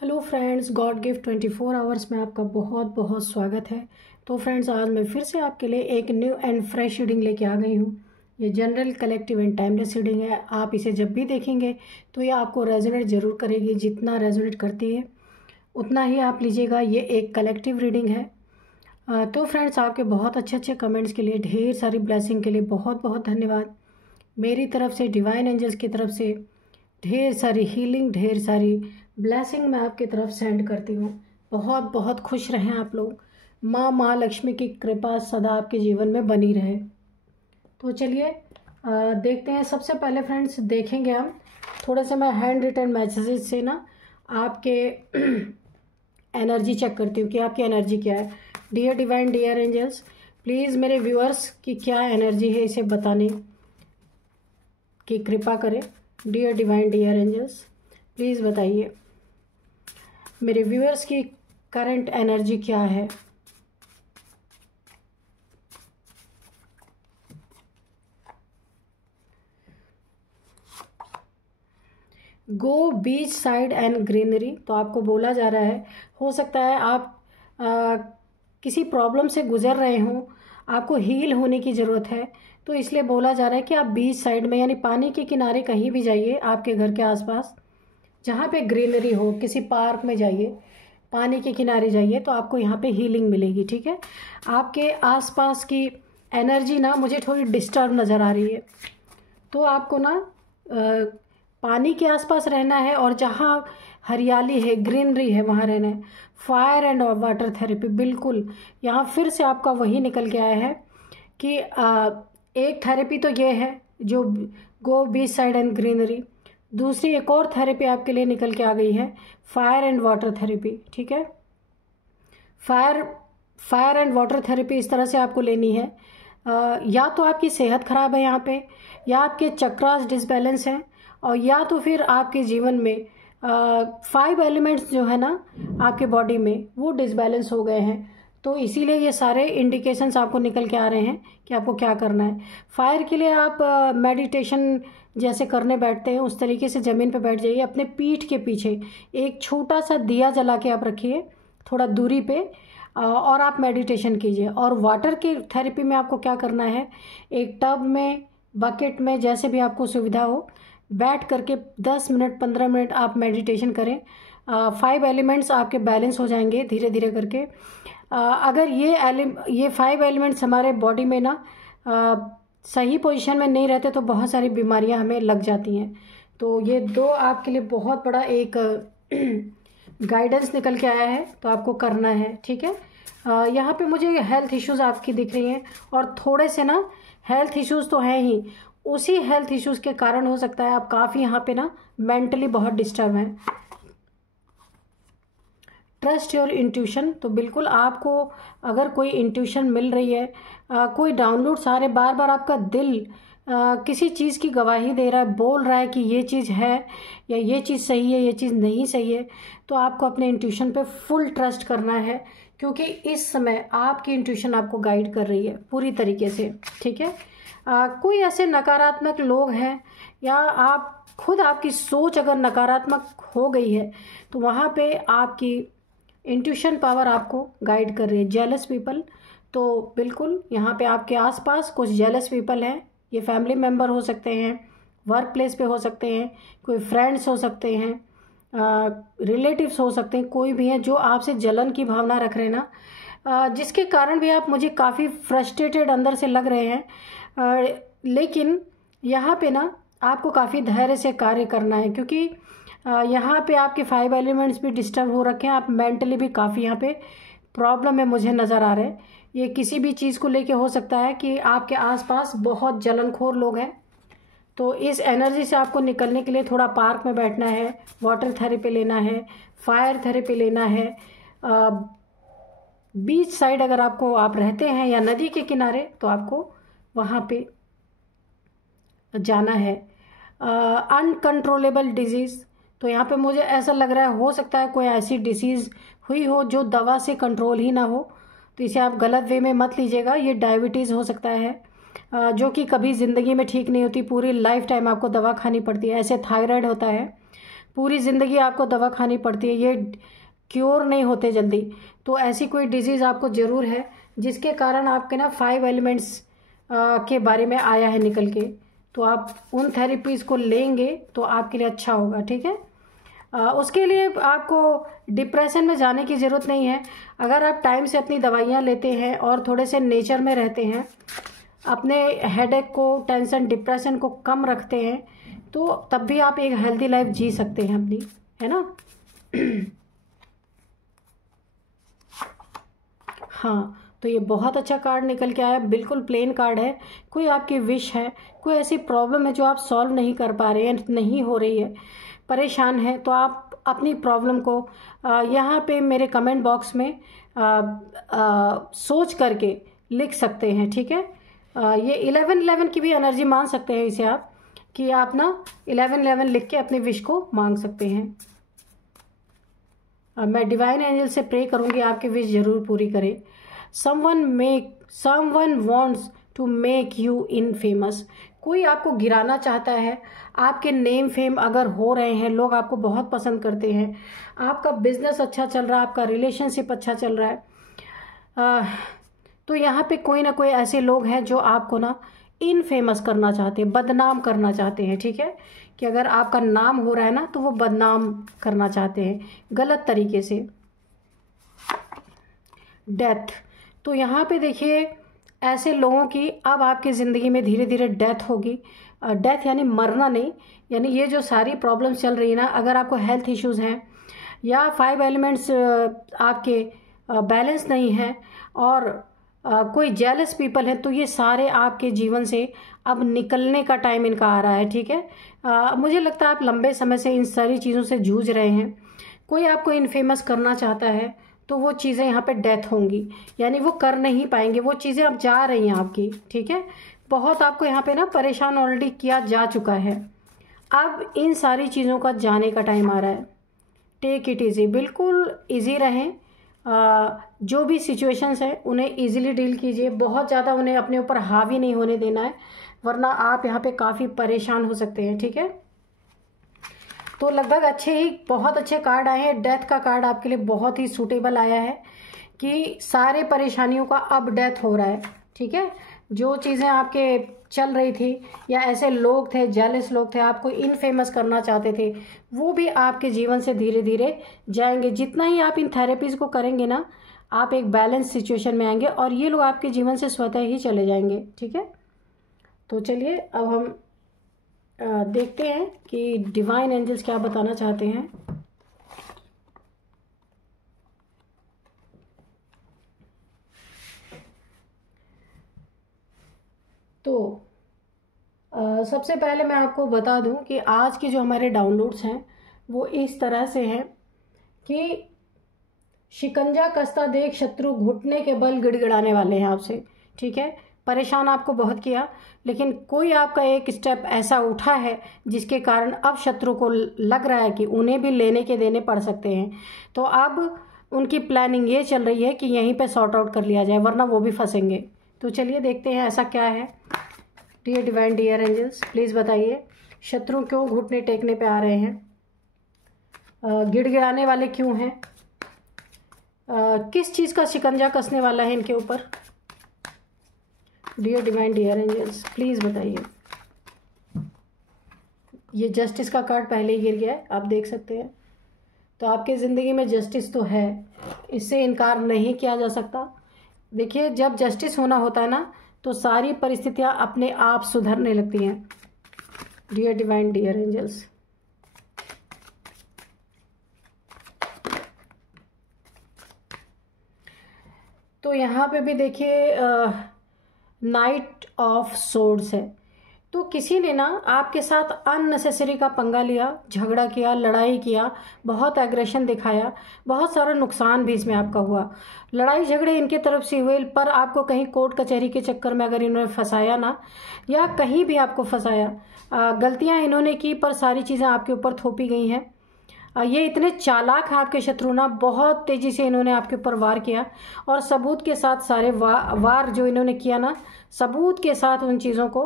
Hello friends, God gift 24 hours में आपका बहुत बहुत स्वागत है। तो फ्रेंड्स, आज मैं फिर से आपके लिए एक न्यू एंड फ्रेश रीडिंग लेके आ गई हूँ। ये general, collective and timeless reading है। आप इसे जब भी देखेंगे तो ये आपको रेजोनेट ज़रूर करेगी। जितना रेजोनेट करती है उतना ही आप लीजिएगा। ये एक कलेक्टिव रीडिंग है। तो फ्रेंड्स, आपके बहुत अच्छे अच्छे कमेंट्स के लिए, ढेर सारी ब्लेसिंग के लिए बहुत बहुत धन्यवाद। मेरी तरफ से, डिवाइन एंजल्स की तरफ से ढेर सारी हीलिंग, ढेर सारी ब्लेसिंग मैं आपकी तरफ सेंड करती हूँ। बहुत बहुत खुश रहें आप लोग। माँ महालक्ष्मी की कृपा सदा आपके जीवन में बनी रहे। तो चलिए देखते हैं। सबसे पहले फ्रेंड्स देखेंगे हम थोड़े से मैं हैंड रिटन मैसेजेस से ना आपके एनर्जी चेक करती हूँ कि आपकी एनर्जी क्या है। Dear divine, dear angels, please मेरे व्यूअर्स की क्या एनर्जी है इसे बताने की कृपा करें। Dear divine, dear angels, please बताइए मेरे व्यूअर्स की करंट एनर्जी क्या है। Go beach side and greenery. तो आपको बोला जा रहा है, हो सकता है आप किसी प्रॉब्लम से गुजर रहे हों, आपको हील होने की ज़रूरत है। तो इसलिए बोला जा रहा है कि आप बीच साइड में यानी पानी के किनारे कहीं भी जाइए, आपके घर के आसपास जहाँ पे ग्रीनरी हो, किसी पार्क में जाइए, पानी के किनारे जाइए, तो आपको यहाँ पे हीलिंग मिलेगी। ठीक है। आपके आसपास की एनर्जी ना मुझे थोड़ी डिस्टर्ब नज़र आ रही है। तो आपको ना पानी के आसपास रहना है और जहाँ हरियाली है, ग्रीनरी है, वहाँ रहना है। फायर एंड वाटर थेरेपी, बिल्कुल यहाँ फिर से आपका वही निकल के आया है कि एक थेरेपी तो ये है जो गो बीच साइड एंड ग्रीनरी। दूसरी एक और थेरेपी आपके लिए निकल के आ गई है, फायर एंड वाटर थेरेपी। ठीक है। फायर एंड वाटर थेरेपी इस तरह से आपको लेनी है। या तो आपकी सेहत खराब है यहाँ पे, या आपके चक्रास डिसबैलेंस हैं, और या तो फिर आपके जीवन में 5 एलिमेंट्स जो है ना आपके बॉडी में वो डिसबैलेंस हो गए हैं। तो इसीलिए ये सारे इंडिकेशंस आपको निकल के आ रहे हैं कि आपको क्या करना है। फायर के लिए आप मेडिटेशन जैसे करने बैठते हैं उस तरीके से ज़मीन पे बैठ जाइए। अपने पीठ के पीछे एक छोटा सा दिया जला के आप रखिए थोड़ा दूरी पे, और आप मेडिटेशन कीजिए। और वाटर की थेरेपी में आपको क्या करना है, एक टब में, बकेट में, जैसे भी आपको सुविधा हो, बैठ करके 10 मिनट 15 मिनट आप मेडिटेशन करें। 5 एलिमेंट्स आपके बैलेंस हो जाएंगे धीरे धीरे करके। अगर ये 5 एलिमेंट्स हमारे बॉडी में ना सही पोजीशन में नहीं रहते तो बहुत सारी बीमारियां हमें लग जाती हैं। तो ये 2 आपके लिए बहुत बड़ा एक गाइडेंस निकल के आया है, तो आपको करना है। ठीक है। यहाँ पे मुझे हेल्थ इश्यूज आपकी दिख रही हैं, और थोड़े से ना हेल्थ इश्यूज तो हैं ही, उसी हेल्थ इश्यूज के कारण हो सकता है आप काफ़ी यहाँ पे ना मेंटली बहुत डिस्टर्ब हैं। Trust your intuition. तो बिल्कुल आपको अगर कोई इंट्यूशन मिल रही है, कोई डाउनलोड सारे बार बार आपका दिल किसी चीज़ की गवाही दे रहा है, बोल रहा है कि ये चीज़ है या ये चीज़ सही है, ये चीज़ नहीं सही है, तो आपको अपने इंट्यूशन पे फुल ट्रस्ट करना है, क्योंकि इस समय आपकी इंट्यूशन आपको गाइड कर रही है पूरी तरीके से। ठीक है। कोई ऐसे नकारात्मक लोग हैं, या आप खुद, आपकी सोच अगर नकारात्मक हो गई है तो वहाँ पे आपकी इंट्यूशन पावर आपको गाइड कर रही है। जेलस पीपल, तो बिल्कुल यहाँ पे आपके आसपास कुछ जेलस पीपल हैं। ये फैमिली मेम्बर हो सकते हैं, वर्क प्लेस पे हो सकते हैं, कोई फ्रेंड्स हो सकते हैं, रिलेटिव्स हो सकते हैं, कोई भी हैं जो आपसे जलन की भावना रख रहे हैं ना, जिसके कारण भी आप मुझे काफ़ी फ्रस्ट्रेटेड अंदर से लग रहे हैं। लेकिन यहाँ पे ना आपको काफ़ी धैर्य से कार्य करना है, क्योंकि यहाँ पे आपके 5 एलिमेंट्स भी डिस्टर्ब हो रखे हैं। आप मेंटली भी काफ़ी यहाँ पे प्रॉब्लम में मुझे नज़र आ रहे हैं। ये किसी भी चीज़ को लेके हो सकता है कि आपके आसपास बहुत जलनखोर लोग हैं। तो इस एनर्जी से आपको निकलने के लिए थोड़ा पार्क में बैठना है, वाटर थेरेपी लेना है, फायर थेरेपी लेना है। बीच साइड अगर आप रहते हैं या नदी के किनारे, तो आपको वहाँ पे जाना है। अनकंट्रोलेबल डिजीज़, तो यहाँ पे मुझे ऐसा लग रहा है हो सकता है कोई ऐसी डिसीज़ हुई हो जो दवा से कंट्रोल ही ना हो, तो इसे आप गलत वे में मत लीजिएगा। ये डायबिटीज़ हो सकता है, जो कि कभी ज़िंदगी में ठीक नहीं होती, पूरी लाइफ टाइम आपको दवा खानी पड़ती है। ऐसे थायराइड होता है, पूरी ज़िंदगी आपको दवा खानी पड़ती है, ये क्योर नहीं होते जल्दी। तो ऐसी कोई डिजीज़ आपको ज़रूर है जिसके कारण आपके ना 5 एलिमेंट्स के बारे में आया है निकल के, तो आप उन थेरेपीज़ को लेंगे तो आपके लिए अच्छा होगा, ठीक है। उसके लिए आपको डिप्रेशन में जाने की ज़रूरत नहीं है। अगर आप टाइम से अपनी दवाइयाँ लेते हैं और थोड़े से नेचर में रहते हैं, अपने हेडेक को, टेंशन, डिप्रेशन को कम रखते हैं, तो तब भी आप एक हेल्दी लाइफ जी सकते हैं अपनी, है ना। हाँ, तो ये बहुत अच्छा कार्ड निकल के आया, बिल्कुल प्लेन कार्ड है। कोई आपकी विश है, कोई ऐसी प्रॉब्लम है जो आप सॉल्व नहीं कर पा रहे हैं, नहीं हो रही है, परेशान है, तो आप अपनी प्रॉब्लम को यहाँ पे मेरे कमेंट बॉक्स में सोच करके लिख सकते हैं, ठीक है। ये 11-11 की भी एनर्जी मान सकते हैं इसे आप, कि आप ना 11-11 लिख के अपनी विश को मांग सकते हैं। मैं डिवाइन एंजल से प्रे करूँगी आपकी विश ज़रूर पूरी करे। Someone wants to make you infamous. कोई आपको गिराना चाहता है, आपके नेम फेम अगर हो रहे हैं, लोग आपको बहुत पसंद करते हैं, आपका बिजनेस अच्छा चल रहा है, आपका रिलेशनशिप अच्छा चल रहा है, तो यहाँ पे कोई ना कोई ऐसे लोग हैं जो आपको ना इन फेमस करना चाहते हैं, बदनाम करना चाहते हैं, ठीक है। कि अगर आपका नाम हो रहा है ना तो वो बदनाम करना चाहते हैं गलत तरीके से। डेथ, तो यहाँ पे देखिए ऐसे लोगों की अब आपकी ज़िंदगी में धीरे धीरे डेथ होगी। डेथ यानी मरना नहीं, यानी ये जो सारी प्रॉब्लम्स चल रही है ना, अगर आपको हेल्थ इश्यूज़ हैं या 5 एलिमेंट्स आपके बैलेंस नहीं है और कोई जेलस पीपल है, तो ये सारे आपके जीवन से अब निकलने का टाइम इनका आ रहा है, ठीक है। मुझे लगता है आप लंबे समय से इन सारी चीज़ों से जूझ रहे हैं। कोई आपको इनफेमस करना चाहता है तो वो चीज़ें यहाँ पे डेथ होंगी, यानी वो कर नहीं पाएंगे, वो चीज़ें अब जा रही हैं आपकी, ठीक है। बहुत आपको यहाँ पे ना परेशान ऑलरेडी किया जा चुका है, अब इन सारी चीज़ों का जाने का टाइम आ रहा है। टेक इट ईजी, बिल्कुल ईजी रहें। जो भी सिचुएशंस हैं उन्हें ईजिली डील कीजिए, बहुत ज़्यादा उन्हें अपने ऊपर हावी नहीं होने देना है, वरना आप यहाँ पे काफ़ी परेशान हो सकते हैं, ठीक है। तो लगभग बहुत अच्छे कार्ड आए हैं। डेथ का कार्ड आपके लिए बहुत ही सूटेबल आया है कि सारे परेशानियों का अब डेथ हो रहा है, ठीक है। जो चीज़ें आपके चल रही थी या ऐसे लोग थे, जेलस लोग थे, आपको इनफेमस करना चाहते थे, वो भी आपके जीवन से धीरे धीरे जाएंगे। जितना ही आप इन थेरेपीज़ को करेंगे ना, आप एक बैलेंस सिचुएशन में आएंगे और ये लोग आपके जीवन से स्वतः ही चले जाएंगे, ठीक है। तो चलिए अब हम देखते हैं कि डिवाइन एंजल्स क्या बताना चाहते हैं। तो सबसे पहले मैं आपको बता दूं कि आज के जो हमारे डाउनलोड्स हैं वो इस तरह से हैं कि शिकंजा कसता देख शत्रु घुटने के बल गिड़गिड़ाने वाले हैं आपसे, ठीक है। परेशान आपको बहुत किया, लेकिन कोई आपका एक स्टेप ऐसा उठा है जिसके कारण अब शत्रु को लग रहा है कि उन्हें भी लेने के देने पड़ सकते हैं। तो अब उनकी प्लानिंग ये चल रही है कि यहीं पे सॉर्ट आउट कर लिया जाए, वरना वो भी फंसेंगे। तो चलिए देखते हैं ऐसा क्या है। Dear divine, dear angels, please बताइए शत्रु क्यों घुटने टेकने पे आ रहे हैं, गिड़गिड़ाने वाले क्यों हैं, किस चीज़ का शिकंजा कसने वाला है इनके ऊपर। Dear divine, dear angels, please बताइए। ये जस्टिस का कार्ड पहले ही गिर गया है, आप देख सकते हैं। तो आपके ज़िंदगी में जस्टिस तो है, इससे इनकार नहीं किया जा सकता। देखिए, जब जस्टिस होना होता है ना, तो सारी परिस्थितियां अपने आप सुधरने लगती हैं। डियर डिवाइन, डियर एंजल्स, तो यहाँ पे भी देखिए नाइट ऑफ सोर्ड्स है। तो किसी ने ना आपके साथ अननेसेसरी का पंगा लिया, झगड़ा किया, लड़ाई किया, बहुत एग्रेशन दिखाया, बहुत सारा नुकसान भी इसमें आपका हुआ। लड़ाई झगड़े इनके तरफ से हुए, पर आपको कहीं कोर्ट कचहरी के चक्कर में अगर इन्होंने फंसाया ना, या कहीं भी आपको फंसाया, गलतियां इन्होंने की पर सारी चीज़ें आपके ऊपर थोपी गई हैं। ये इतने चालाक हैं आपके शत्रु ना, बहुत तेज़ी से इन्होंने आपके ऊपर वार किया और सबूत के साथ सारे वार जो इन्होंने किया ना, सबूत के साथ उन चीज़ों को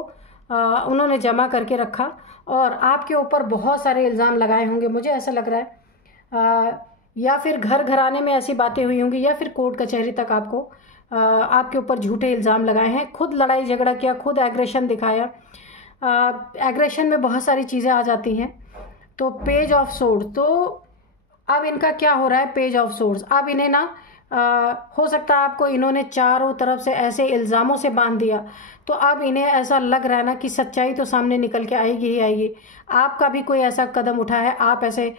उन्होंने जमा करके रखा और आपके ऊपर बहुत सारे इल्ज़ाम लगाए होंगे, मुझे ऐसा लग रहा है। या फिर घर घराने में ऐसी बातें हुई होंगी, या फिर कोर्ट कचहरी तक आपके ऊपर झूठे इल्ज़ाम लगाए हैं, खुद लड़ाई झगड़ा किया, खुद एग्रेशन दिखाया। एग्रेशन में बहुत सारी चीज़ें आ जाती हैं। तो पेज ऑफ सोर्ड, तो अब इनका क्या हो रहा है, पेज ऑफ सोर्ड्स। अब इन्हें ना हो सकता है आपको इन्होंने चारों तरफ से ऐसे इल्ज़ामों से बांध दिया, तो अब इन्हें ऐसा लग रहा है ना कि सच्चाई तो सामने निकल के आएगी ही आएगी। आपका भी कोई ऐसा कदम उठा है, आप ऐसे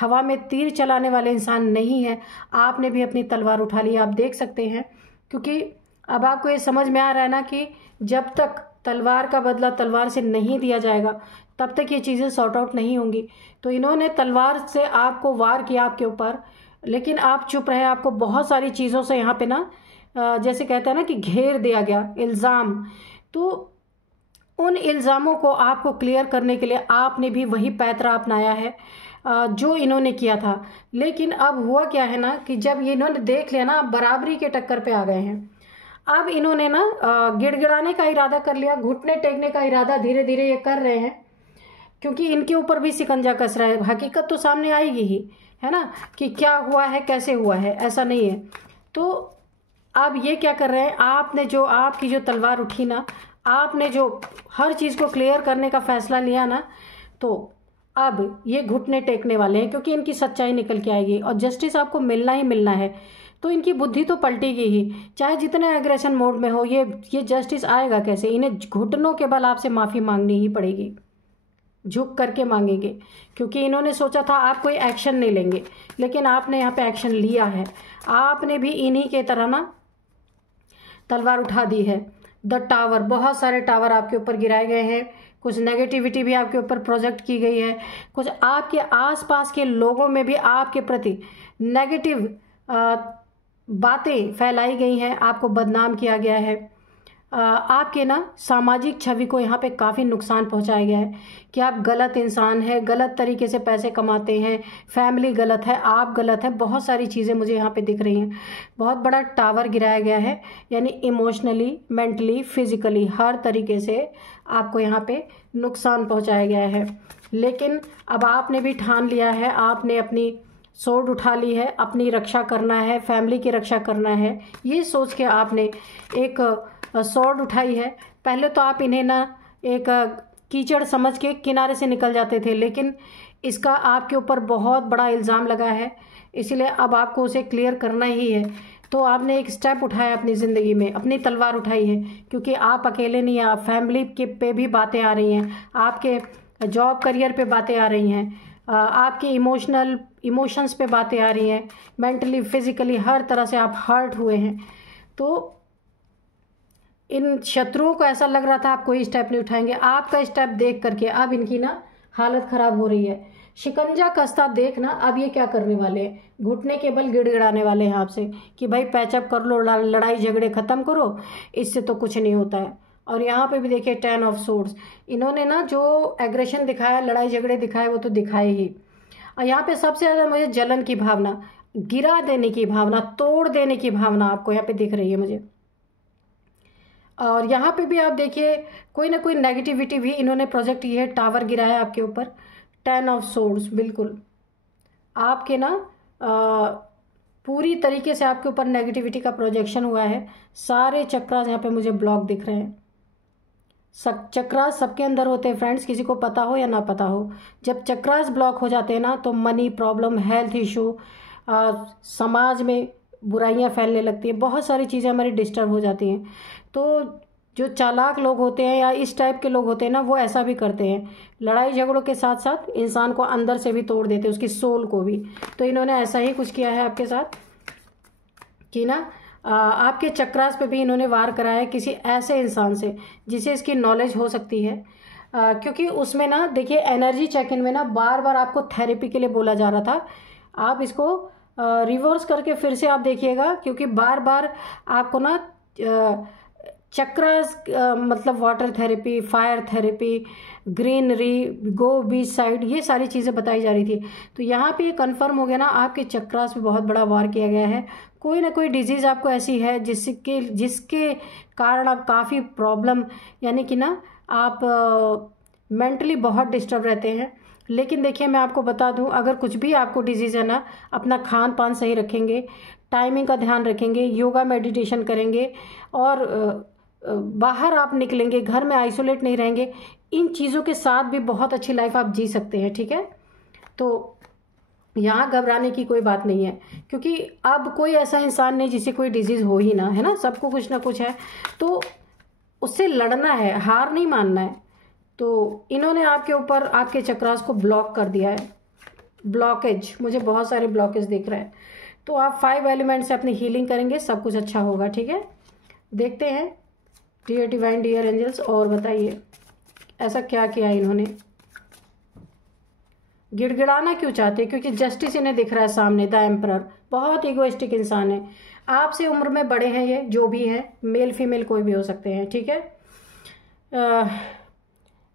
हवा में तीर चलाने वाले इंसान नहीं हैं, आपने भी अपनी तलवार उठा ली, आप देख सकते हैं। क्योंकि अब आपको ये समझ में आ रहा है ना कि जब तक तलवार का बदला तलवार से नहीं दिया जाएगा तब तक ये चीज़ें सॉर्ट आउट नहीं होंगी। तो इन्होंने तलवार से आपको वार किया आपके ऊपर, लेकिन आप चुप रहे। आपको बहुत सारी चीज़ों से यहाँ पे ना जैसे कहते हैं ना कि घेर दिया गया इल्ज़ाम। तो उन इल्ज़ामों को आपको क्लियर करने के लिए आपने भी वही पैतरा अपनाया है जो इन्होंने किया था। लेकिन अब हुआ क्या है ना कि जब ये इन्होंने देख लिया ना, बराबरी के टक्कर पे आ गए हैं। अब इन्होंने ना गिड़गिड़ाने का इरादा कर लिया, घुटने टेकने का इरादा धीरे धीरे ये कर रहे हैं, क्योंकि इनके ऊपर भी शिकंजा कस रहा है। हकीकत तो सामने आएगी ही, है ना, कि क्या हुआ है, कैसे हुआ है, ऐसा नहीं है। तो अब ये क्या कर रहे हैं, आपकी जो तलवार उठी ना, आपने जो हर चीज़ को क्लियर करने का फैसला लिया ना, तो अब ये घुटने टेकने वाले हैं, क्योंकि इनकी सच्चाई निकल के आएगी और जस्टिस आपको मिलना ही मिलना है। तो इनकी बुद्धि तो पलटेगी ही, चाहे जितने एग्रेशन मोड में हो। ये जस्टिस आएगा कैसे, इन्हें घुटनों के बल आपसे माफ़ी मांगनी ही पड़ेगी, झुक करके मांगेंगे। क्योंकि इन्होंने सोचा था आप कोई एक्शन नहीं लेंगे, लेकिन आपने यहाँ पे एक्शन लिया है। आपने भी इन्हीं के तरह ना तलवार उठा दी है। द टावर, बहुत सारे टावर आपके ऊपर गिराए गए हैं, कुछ नेगेटिविटी भी आपके ऊपर प्रोजेक्ट की गई है, कुछ आपके आसपास के लोगों में भी आपके प्रति नेगेटिव बातें फैलाई गई हैं, आपको बदनाम किया गया है। आपके ना सामाजिक छवि को यहाँ पे काफ़ी नुकसान पहुँचाया गया है कि आप गलत इंसान हैं, गलत तरीके से पैसे कमाते हैं, फैमिली गलत है, आप गलत है। बहुत सारी चीज़ें मुझे यहाँ पे दिख रही हैं। बहुत बड़ा टावर गिराया गया है, यानी इमोशनली, मेंटली, फिजिकली हर तरीके से आपको यहाँ पे नुकसान पहुँचाया गया है। लेकिन अब आपने भी ठान लिया है, आपने अपनी सोर्ड उठा ली है, अपनी रक्षा करना है, फैमिली की रक्षा करना है। ये सोच के आपने एक सोर्ड उठाई है। पहले तो आप इन्हें ना एक कीचड़ समझ के किनारे से निकल जाते थे, लेकिन इसका आपके ऊपर बहुत बड़ा इल्ज़ाम लगा है, इसलिए अब आपको उसे क्लियर करना ही है। तो आपने एक स्टेप उठाया अपनी ज़िंदगी में, अपनी तलवार उठाई है, क्योंकि आप अकेले नहीं हैं। आप फैमिली के पे भी बातें आ रही हैं, आपके जॉब करियर पे बातें आ रही हैं, आपके इमोशंस पे बातें आ रही हैं, मेंटली, फिजिकली हर तरह से आप हर्ट हुए हैं। तो इन शत्रुओं को ऐसा लग रहा था आप कोई स्टेप नहीं उठाएंगे। आपका स्टेप देख करके अब इनकी ना हालत खराब हो रही है। शिकंजा कसता देखना अब ये क्या करने वाले हैं, घुटने के बल गिड़गिड़ाने वाले हैं आपसे कि भाई पैचअप कर लो, लड़ाई झगड़े ख़त्म करो, इससे तो कुछ नहीं होता है। और यहाँ पे भी देखिए 10 ऑफ सोर्ड्स, इन्होंने ना जो एग्रेशन दिखाया, लड़ाई झगड़े दिखाए, वो तो दिखाए ही। और यहाँ पे सबसे ज़्यादा मुझे जलन की भावना, गिरा देने की भावना, तोड़ देने की भावना आपको यहाँ पे दिख रही है मुझे। और यहाँ पे भी आप देखिए कोई ना कोई नेगेटिविटी भी इन्होंने प्रोजेक्ट किया है, टावर गिराया आपके ऊपर। 10 ऑफ सोर्ड्स, बिल्कुल आपके ना पूरी तरीके से आपके ऊपर नेगेटिविटी का प्रोजेक्शन हुआ है। सारे चक्रास यहाँ पे मुझे ब्लॉक दिख रहे हैं। चक्रास सबके अंदर होते हैं फ्रेंड्स, किसी को पता हो या ना पता हो। जब चक्रास ब्लॉक हो जाते हैं ना, तो मनी प्रॉब्लम, हेल्थ इशू, समाज में बुराइयां फैलने लगती हैं, बहुत सारी चीज़ें हमारी डिस्टर्ब हो जाती हैं। तो जो चालाक लोग होते हैं या इस टाइप के लोग होते हैं ना, वो ऐसा भी करते हैं, लड़ाई झगड़ों के साथ साथ इंसान को अंदर से भी तोड़ देते हैं, उसकी सोल को भी। तो इन्होंने ऐसा ही कुछ किया है आपके साथ कि ना आपके चक्रास पे भी इन्होंने वार कराया है किसी ऐसे इंसान से जिसे इसकी नॉलेज हो सकती है। क्योंकि उसमें ना देखिए एनर्जी चेक इन में ना बार बार आपको थेरेपी के लिए बोला जा रहा था। आप इसको रिवर्स करके फिर से आप देखिएगा, क्योंकि बार बार आपको ना चक्रास मतलब water therapy, fire therapy, greenery, go beach side, ये सारी चीज़ें बताई जा रही थी। तो यहाँ पे कंफर्म हो गया ना, आपके चक्रास पे बहुत बड़ा वार किया गया है। कोई ना कोई डिजीज़ आपको ऐसी है जिसके कारण आप काफ़ी प्रॉब्लम, यानी कि ना आप मेंटली बहुत डिस्टर्ब रहते हैं। लेकिन देखिए मैं आपको बता दूं, अगर कुछ भी आपको डिजीज़ है ना, अपना खान पान सही रखेंगे, टाइमिंग का ध्यान रखेंगे, योगा मेडिटेशन करेंगे और बाहर आप निकलेंगे, घर में आइसोलेट नहीं रहेंगे, इन चीज़ों के साथ भी बहुत अच्छी लाइफ आप जी सकते हैं। ठीक है, तो यहाँ घबराने की कोई बात नहीं है, क्योंकि अब कोई ऐसा इंसान नहीं जिसे कोई डिजीज़ हो ही ना, है ना, सबको कुछ ना कुछ है, तो उससे लड़ना है, हार नहीं मानना है। तो इन्होंने आपके ऊपर आपके चक्रास को ब्लॉक कर दिया है, ब्लॉकेज, मुझे बहुत सारे ब्लॉकेज दिख रहे हैं। तो आप 5 एलिमेंट से अपनी हीलिंग करेंगे, सब कुछ अच्छा होगा। ठीक है, देखते हैं डियर डिवाइन, डियर एंजल्स, और बताइए ऐसा क्या किया इन्होंने, गिड़गिड़ाना क्यों चाहते हैं? क्योंकि जस्टिस इन्हें दिख रहा है सामने, द एम्परर, बहुत इगोइस्टिक इंसान है, आपसे उम्र में बड़े हैं ये, जो भी है, मेल फीमेल कोई भी हो सकते हैं। ठीक है,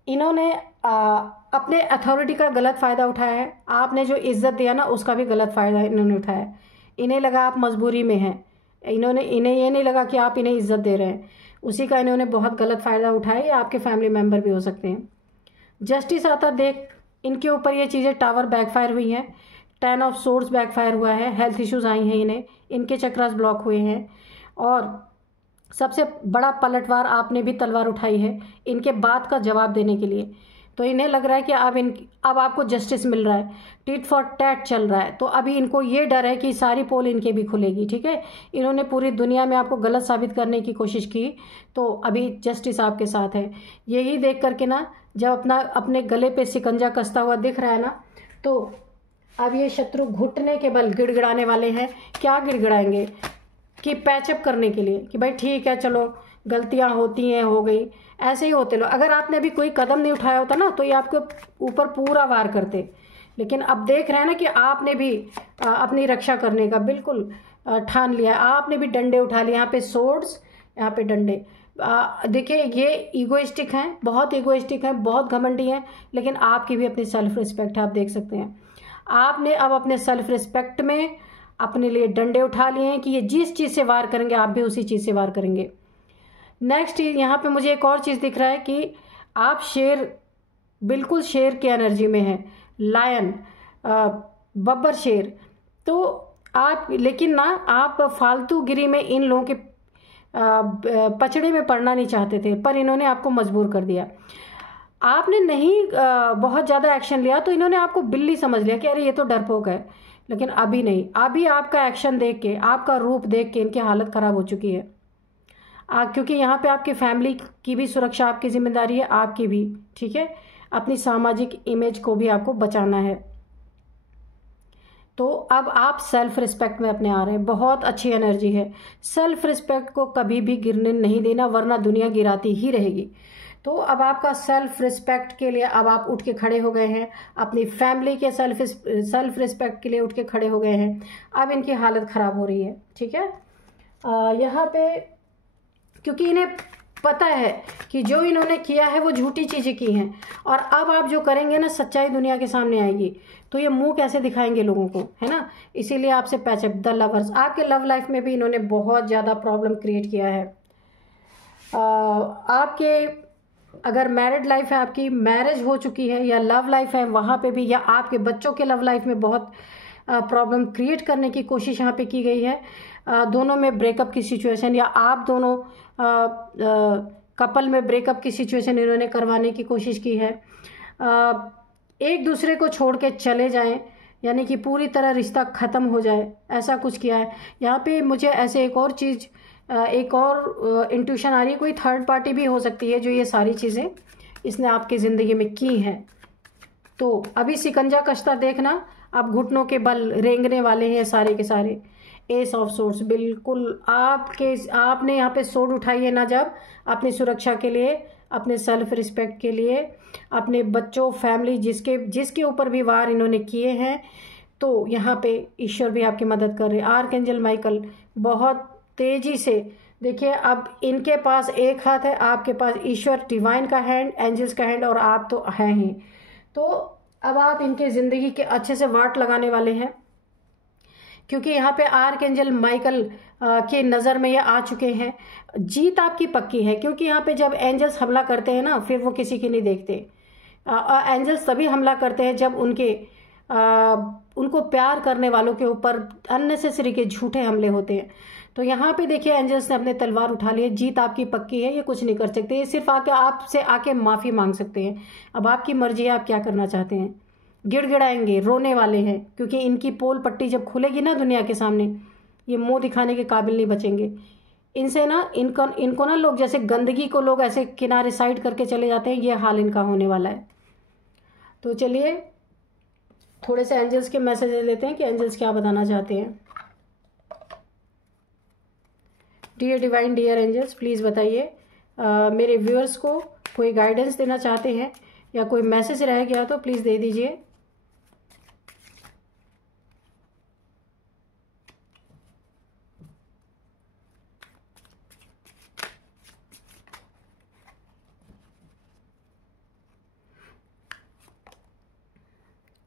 इन्होंने अपने अथॉरिटी का गलत फ़ायदा उठाया है, आपने जो इज्जत दिया ना उसका भी गलत फ़ायदा इन्होंने उठाया। इन्हें लगा आप मजबूरी में हैं, इन्हें ये नहीं लगा कि आप इन्हें इज्जत दे रहे हैं, उसी का इन्होंने बहुत गलत फ़ायदा उठाया, या आपके फैमिली मेम्बर भी हो सकते हैं। जस्टिस आता देख इनके ऊपर ये चीज़ें टावर बैकफायर हुई हैं, 10 ऑफ सोर्ड्स बैकफायर हुआ है, हेल्थ इश्यूज आई हैं इन्हें, इनके चक्रास ब्लॉक हुए हैं, और सबसे बड़ा पलटवार आपने भी तलवार उठाई है इनके बात का जवाब देने के लिए। तो इन्हें लग रहा है कि अब आपको जस्टिस मिल रहा है, टिट फॉर टैट चल रहा है, तो अभी इनको ये डर है कि सारी पोल इनके भी खुलेगी। ठीक है, इन्होंने पूरी दुनिया में आपको गलत साबित करने की कोशिश की, तो अभी जस्टिस आपके साथ है। यही देख करके ना, जब अपने गले पे सिकंजा कसता हुआ दिख रहा है ना, तो अब ये शत्रु घुटने के बल गिड़गिड़ाने वाले हैं। क्या गिड़गिड़ाएंगे? कि पैचअप करने के लिए, कि भाई ठीक है चलो गलतियां होती हैं, हो गई, ऐसे ही होते लो। अगर आपने अभी कोई कदम नहीं उठाया होता ना, तो ये आपके ऊपर पूरा वार करते, लेकिन अब देख रहे हैं ना कि आपने भी अपनी रक्षा करने का बिल्कुल ठान लिया, आपने भी डंडे उठा लिए, यहाँ पे सोर्ड्स, यहाँ पे डंडे। देखिए ये ईगोइस्टिक हैं, बहुत ईगोइस्टिक हैं, बहुत घमंडी हैं, लेकिन आपकी भी अपनी सेल्फ रिस्पेक्ट है। आप देख सकते हैं, आपने अब अपने सेल्फ रिस्पेक्ट में अपने लिए डंडे उठा लिए हैं कि ये जिस चीज़ से वार करेंगे आप भी उसी चीज़ से वार करेंगे। नेक्स्ट यहाँ पे मुझे एक और चीज़ दिख रहा है कि आप शेर, बिल्कुल शेर की एनर्जी में है, लायन, बब्बर शेर। तो आप, लेकिन ना आप फालतूगिरी में इन लोगों के पचड़े में पड़ना नहीं चाहते थे, पर इन्होंने आपको मजबूर कर दिया। आपने नहीं बहुत ज़्यादा एक्शन लिया, तो इन्होंने आपको बिल्ली समझ लिया कि अरे ये तो डरपोक है, लेकिन अभी नहीं, अभी आपका एक्शन देख के, आपका रूप देख के इनकी हालत ख़राब हो चुकी है। क्योंकि यहाँ पे आपकी फैमिली की भी सुरक्षा आपकी जिम्मेदारी है, आपकी भी। ठीक है, अपनी सामाजिक इमेज को भी आपको बचाना है। तो अब आप सेल्फ रिस्पेक्ट में अपने आ रहे हैं, बहुत अच्छी एनर्जी है। सेल्फ रिस्पेक्ट को कभी भी गिरने नहीं देना, वरना दुनिया गिराती ही रहेगी। तो अब आपका सेल्फ रिस्पेक्ट के लिए अब आप उठ के खड़े हो गए हैं, अपनी फैमिली के सेल्फ रिस्पेक्ट के लिए उठ के खड़े हो गए हैं। अब इनकी हालत ख़राब हो रही है। ठीक है, यहाँ पे क्योंकि इन्हें पता है कि जो इन्होंने किया है वो झूठी चीज़ें की हैं, और अब आप जो करेंगे ना, सच्चाई दुनिया के सामने आएगी, तो ये मुंह कैसे दिखाएंगे लोगों को, है ना। इसीलिए आपसे पैचअप। द लवर्स, आपके लव लाइफ में भी इन्होंने बहुत ज़्यादा प्रॉब्लम क्रिएट किया है। आपके अगर मैरिड लाइफ है, आपकी मैरिज हो चुकी है, या लव लाइफ है, वहाँ पे भी, या आपके बच्चों के लव लाइफ में बहुत प्रॉब्लम क्रिएट करने की कोशिश यहाँ पे की गई है। दोनों में ब्रेकअप की सिचुएशन, या आप दोनों कपल में ब्रेकअप की सिचुएशन इन्होंने करवाने की कोशिश की है। एक दूसरे को छोड़ के चले जाएं, यानी कि पूरी तरह रिश्ता ख़त्म हो जाए, ऐसा कुछ किया है। यहाँ पे मुझे ऐसे एक और चीज़, एक और इंट्यूशन आ रही है, कोई थर्ड पार्टी भी हो सकती है जो ये सारी चीज़ें इसने आपकी ज़िंदगी में की हैं। तो अभी सिकंजा कश्ता देखना, आप घुटनों के बल रेंगने वाले हैं सारे के सारे। एस ऑफ सोर्ड्स, बिल्कुल आपने यहाँ पे सोर्ड उठाई है ना, जब अपनी सुरक्षा के लिए, अपने सेल्फ रिस्पेक्ट के लिए, अपने बच्चों, फैमिली, जिसके ऊपर भी वार इन्होंने किए हैं, तो यहाँ पे ईश्वर भी आपकी मदद कर रहे हैं। आर्कएंजल माइकल बहुत तेजी से, देखिए अब इनके पास एक हाथ है, आपके पास ईश्वर डिवाइन का हैंड, एंजल्स का हैंड, और आप तो हैं ही। तो अब आप इनके ज़िंदगी के अच्छे से वाट लगाने वाले हैं, क्योंकि यहाँ पे आर्कएंजल माइकल के नज़र में ये आ चुके हैं। जीत आपकी पक्की है, क्योंकि यहाँ पे जब एंजल्स हमला करते हैं ना, फिर वो किसी की नहीं देखते। एंजल्स तभी हमला करते हैं जब उनको प्यार करने वालों के ऊपर अननेसेसरी के झूठे हमले होते हैं। तो यहाँ पे देखिए एंजल्स ने अपने तलवार उठा ली है, जीत आपकी पक्की है, ये कुछ नहीं कर सकते, ये सिर्फ आके आपसे आके माफ़ी मांग सकते हैं। अब आपकी मर्जी है, आप क्या करना चाहते हैं। गिड़गिड़ाएंगे, रोने वाले हैं, क्योंकि इनकी पोल पट्टी जब खुलेगी ना दुनिया के सामने, ये मुंह दिखाने के काबिल नहीं बचेंगे। इनसे ना इनको ना लोग जैसे गंदगी को लोग ऐसे किनारे साइड करके चले जाते हैं, ये हाल इनका होने वाला है। तो चलिए थोड़े से एंजल्स के मैसेजेस लेते हैं कि एंजल्स क्या बताना चाहते हैं। Dear divine, dear angels, please बताइए मेरे व्यूअर्स को कोई गाइडेंस देना चाहते हैं या कोई मैसेज रह गया तो प्लीज़ दे दीजिए।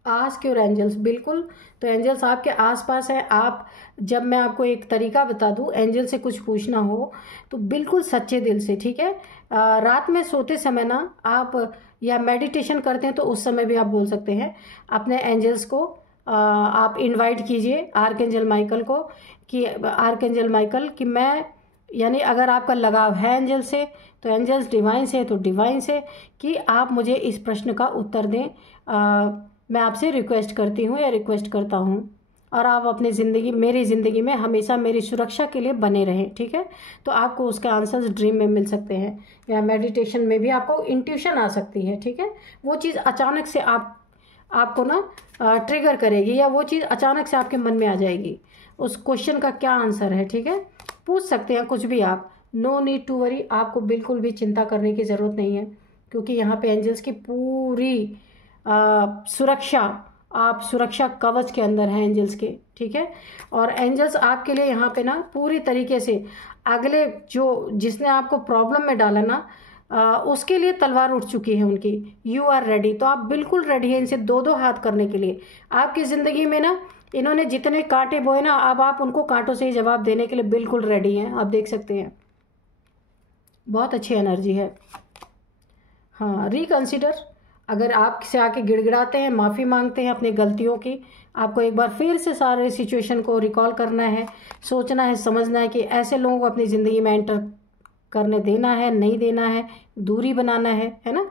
आस्क योर एंजल्स, बिल्कुल। तो एंजल्स आपके आसपास है। आप जब मैं आपको एक तरीका बता दूं एंजल से कुछ पूछना हो तो बिल्कुल सच्चे दिल से, ठीक है। रात में सोते समय ना आप या मेडिटेशन करते हैं तो उस समय भी आप बोल सकते हैं अपने एंजल्स को। आप इनवाइट कीजिए आर्कएंजल माइकल को कि आर्कएंजल माइकल कि मैं, यानी अगर आपका लगाव है एंजल से तो एंजल्स, डिवाइन से तो डिवाइन से, कि आप मुझे इस प्रश्न का उत्तर दें। मैं आपसे रिक्वेस्ट करती हूँ या रिक्वेस्ट करता हूँ, और आप अपनी ज़िंदगी, मेरी ज़िंदगी में हमेशा मेरी सुरक्षा के लिए बने रहें, ठीक है। तो आपको उसके आंसर्स ड्रीम में मिल सकते हैं या मेडिटेशन में भी आपको इंट्यूशन आ सकती है, ठीक है। वो चीज़ अचानक से आपको ना ट्रिगर करेगी, या वो चीज़ अचानक से आपके मन में आ जाएगी। उस क्वेश्चन का क्या आंसर है, ठीक है, पूछ सकते हैं कुछ भी आप। नो नीड टू वरी, आपको बिल्कुल भी चिंता करने की ज़रूरत नहीं है, क्योंकि यहाँ पे एंजल्स की पूरी सुरक्षा, आप सुरक्षा कवच के अंदर हैं एंजल्स के, ठीक है। और एंजल्स आपके लिए यहाँ पे ना पूरी तरीके से अगले जिसने आपको प्रॉब्लम में डाला ना उसके लिए तलवार उठ चुकी है उनकी। यू आर रेडी, तो आप बिल्कुल रेडी हैं इनसे दो दो हाथ करने के लिए। आपकी ज़िंदगी में ना इन्होंने जितने कांटे बोए ना, अब आप उनको कांटों से ही जवाब देने के लिए बिल्कुल रेडी हैं। आप देख सकते हैं बहुत अच्छी एनर्जी है। हाँ, रिकंसिडर, अगर आपसे आके गिड़गिड़ाते हैं, माफ़ी मांगते हैं अपनी गलतियों की, आपको एक बार फिर से सारे सिचुएशन को रिकॉल करना है, सोचना है, समझना है कि ऐसे लोगों को अपनी ज़िंदगी में एंटर करने देना है, नहीं देना है, दूरी बनाना है ना।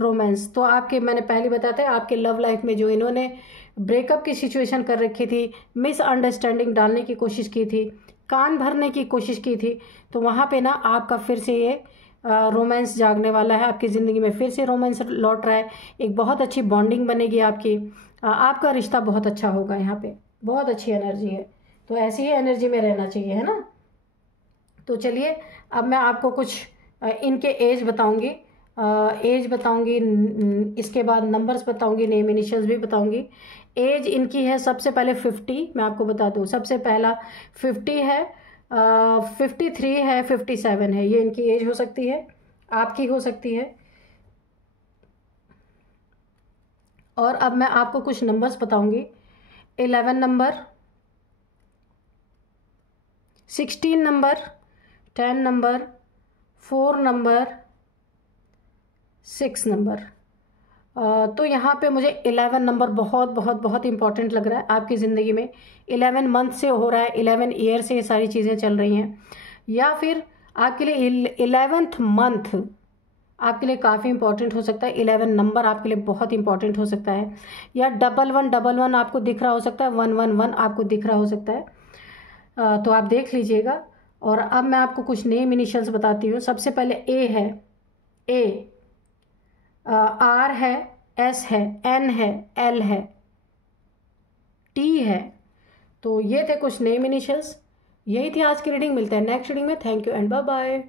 रोमांस तो आपके, मैंने पहले बताया था, आपके लव लाइफ में जो इन्होंने ब्रेकअप की सिचुएशन कर रखी थी, मिसअंडरस्टैंडिंग डालने की कोशिश की थी, कान भरने की कोशिश की थी, तो वहाँ पे ना आपका फिर से ये रोमांस जागने वाला है। आपकी ज़िंदगी में फिर से रोमांस लौट रहा है, एक बहुत अच्छी बॉन्डिंग बनेगी आपकी, आपका रिश्ता बहुत अच्छा होगा। यहाँ पे बहुत अच्छी एनर्जी है, तो ऐसी ही एनर्जी में रहना चाहिए, है ना। तो चलिए अब मैं आपको कुछ इनके एज बताऊंगी, इसके बाद नंबर्स बताऊंगी, नेम इनिशियल्स भी बताऊंगी। एज इनकी है सबसे पहले 50, मैं आपको बता दूं सबसे पहला 50 है, 53 है, 57 है, ये इनकी एज हो सकती है, आपकी हो सकती है। और अब मैं आपको कुछ नंबर्स बताऊंगी। 11 number, 16 number, 10 number, 4 number, 6 number. तो यहाँ पे मुझे 11 नंबर बहुत बहुत बहुत इंपॉर्टेंट लग रहा है आपकी ज़िंदगी में। 11 मंथ से हो रहा है, 11 ईयर से ये सारी चीज़ें चल रही हैं, या फिर आपके लिए 11th मंथ आपके लिए काफ़ी इंपॉर्टेंट हो सकता है। 11 नंबर आपके लिए बहुत इंपॉर्टेंट हो सकता है, या 1111 आपको दिख रहा हो सकता है, 111 आपको दिख रहा हो सकता है, तो आप देख लीजिएगा। और अब मैं आपको कुछ नेम इनिशियल्स बताती हूँ। सबसे पहले ए है, ए, आर है, एस है, एन है, एल है, टी है। तो ये थे कुछ नेम इनिशियल्स। यही थी आज की रीडिंग। मिलते हैं नेक्स्ट रीडिंग में। Thank you and bye bye.